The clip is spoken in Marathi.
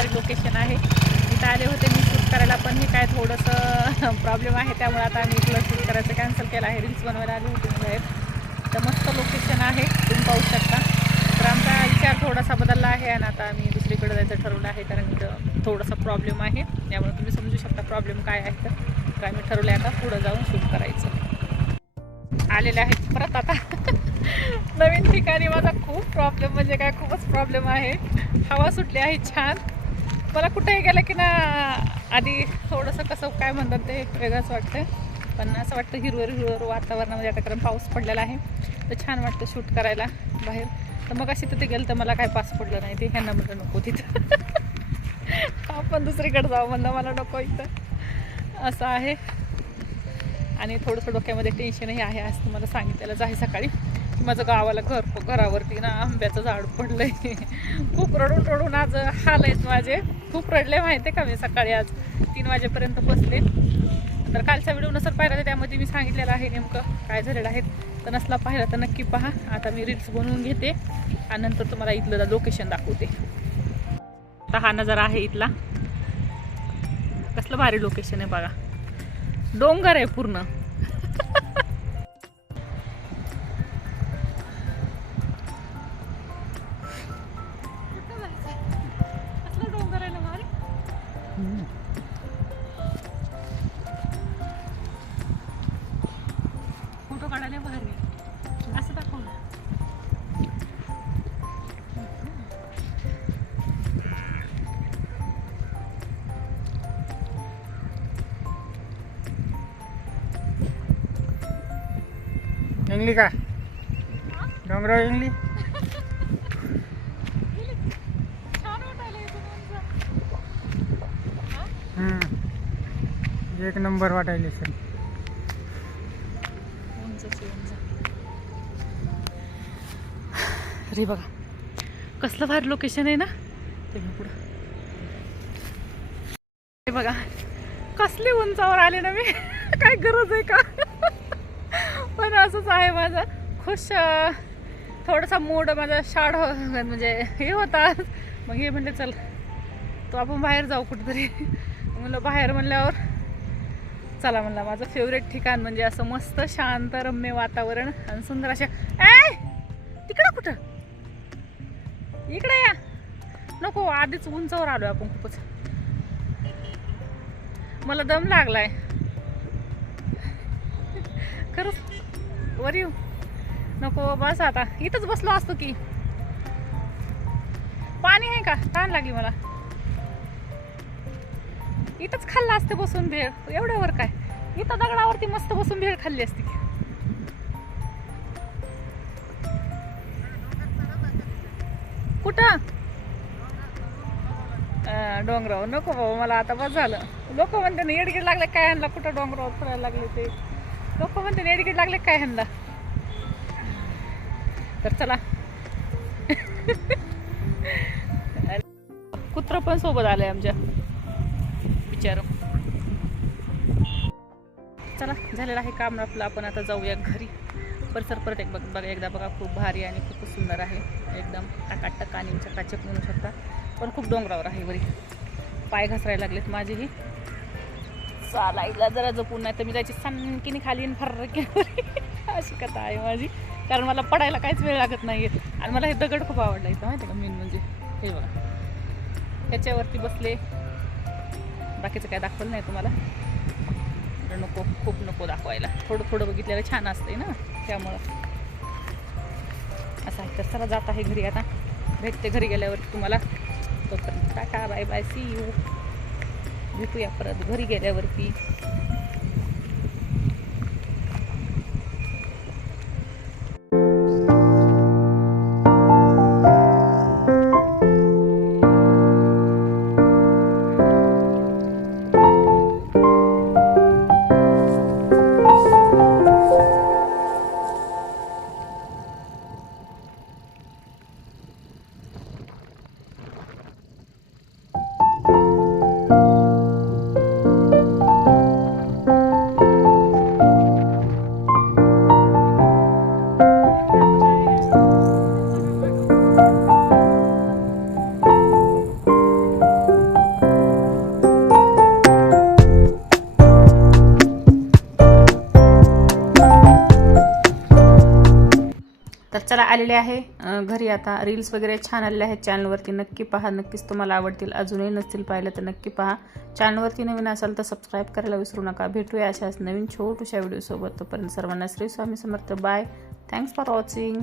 भारी लोकेशन आहे. इथं आले होते मी शूट करायला, पण हे काय थोडंसं प्रॉब्लेम आहे, त्यामुळे आता आम्ही इथलं शूट करायचं कॅन्सल केलं आहे. रील्स बनवायला आले होते मी बाहेर. तर मस्त लोकेशन आहे, तुम्ही पाहू शकता. तर आमचा विचार थोडासा बदलला आहे आणि आता आम्ही दुसरीकडे जायचं ठरवलं आहे, कारण इथं थोडासा प्रॉब्लेम आहे. त्यामुळे तुम्ही समजू शकता प्रॉब्लेम काय आहे. तर आम्ही ठरवलं आहे आता पुढं जाऊन शूट करायचं. आलेले आहेत परत आता नवीन ठिकाणी. माझा खूप प्रॉब्लेम म्हणजे काय, खूपच प्रॉब्लेम आहे. हवा सुटली आहे छान. मला कुठेही गेलं की ना आधी थोडंसं कसं काय म्हणतात ते वेगळंच वाटतं, पण असं वाटतं हिरवं वातावरणामध्ये आता, कारण पाऊस पडलेला आहे तर छान वाटतं शूट करायला बाहेर. तर मग अशी तिथे गेलं तर मला काय पास पडलं नाही, ते ह्यांना म्हटलं नको तिथं आपण दुसरीकडे जाऊ म्हणलं, मला नको इथं असं आहे. आणि थोडंसं डोक्यामध्ये टेन्शनही आहे. आज तुम्हाला सांगितलेलंच आहे सकाळी की माझं घरावरती ना आंब्याचं झाड पडलं आहे. खूप रडून आज हाल आहेत माझे, खूप रडले माहिती आहे का मी. सकाळी आज 3 वाजेपर्यंत बसले. तर कालचा व्हिडिओ नसर पाहिला तर त्यामध्ये मी सांगितलेलं आहे नेमकं काय झालेलं आहे. तर नसला पाहिला तर नक्की पहा. आता मी रील्स बनवून घेते आणि नंतर तुम्हाला इथलं लोकेशन दाखवते. आता हा नजारा आहे इथला, कसलं भारी लोकेशन आहे बघा. डोंगर आहे पूर्ण. डोंगर आहे ना भारी. फोटो काढायला भारी असं दाखव ना. इंगली का डोंगरावर इंगली छान वाटायला एक नंबर वाटायले सर. अरे बघा कसलं भारी लोकेशन आहे ना ते पुढं. हे बघा कसली उंचावर आले ना मी काय गरज आहे का पण असंच आहे माझं. खुश थोडासा मूड माझा शाड म्हणजे हे होता. मग हे म्हणले चल तो आपण बाहेर जाऊ कुठेतरी. म्हणलं बाहेर म्हणल्यावर चला म्हणलं माझं फेवरेट ठिकाण म्हणजे असं मस्त शांत रम्य वातावरण आणि सुंदर अशा. तिकडं कुठं, इकडे या नको, आधीच उंचावर आलोय आपण खूपच. मला दम लागलाय खरंच. वर येऊ नको, बस आता इथंच बसलो असतो की. पाणी आहे का, तहान लागली मला. इथंच खाल्लं असते बसून भेळ, एवढ्यावर काय. इथं दगडावरती मस्त बसून भेळ खाल्ली असती. कुठं डोंगरावर नको बाबा मला, आता बस झालं. लोक म्हणते ना येडगीड लागले काय ह्यांना, कुठं डोंगरावर फिरायला लागले ते. लोक म्हणते ना येडगीड लागले काय ह्यांना. तर चला कुत्र पण सोबत आलंय आमच्या विचार. चला झालेलं आहे काम आपलं, आपण आता जाऊया घरी. परिसर परत एकदा बघा, खूप भारी आणि खूप सुंदर आहे. एकदम टकाटक आणि चकाचक म्हणू शकता, पण खूप डोंगरावर आहे. वरी पाय घसरायला लागलेत माझेही. चालायला जरा जपून, नाही तर मी जायची सनकीने खाली फर्रकीवरी अशी कथा आहे माझी. कारण मला पडायला काहीच वेळ लागत नाही आहे. आणि मला हे दगड खूप आवडला इथं माहिती आहे का. मेन म्हणजे हे बघा ह्याच्यावरती बसले, बाकीचं काय दाखवलं नाही तुम्हाला. नको, खूप नको दाखवायला. थोडं बघितलेलं छान असतंय ना, त्यामुळं असं आहे. तर चला जात आहे घरी आता. भेटते घरी गेल्यावरती तुम्हाला. तोपर्यंत tata bye bye, see you. भेटूया परत घरी गेल्यावरती. तर चला आलेले आहे घरी आता. रील्स वगैरे छान आलेले आहेत चॅनलवरती, नक्की पहा. नक्कीच तुम्हाला आवडतील. अजूनही नसतील पाहिलं तर नक्की पहा. चॅनलवरती नवीन असाल तर सबस्क्राईब करायला विसरू नका. भेटूया अशाच नवीन छोट्याशा व्हिडिओसोबत. तोपर्यंत सर्वांना Shri Swami Samarth. Bye. Thanks for watching.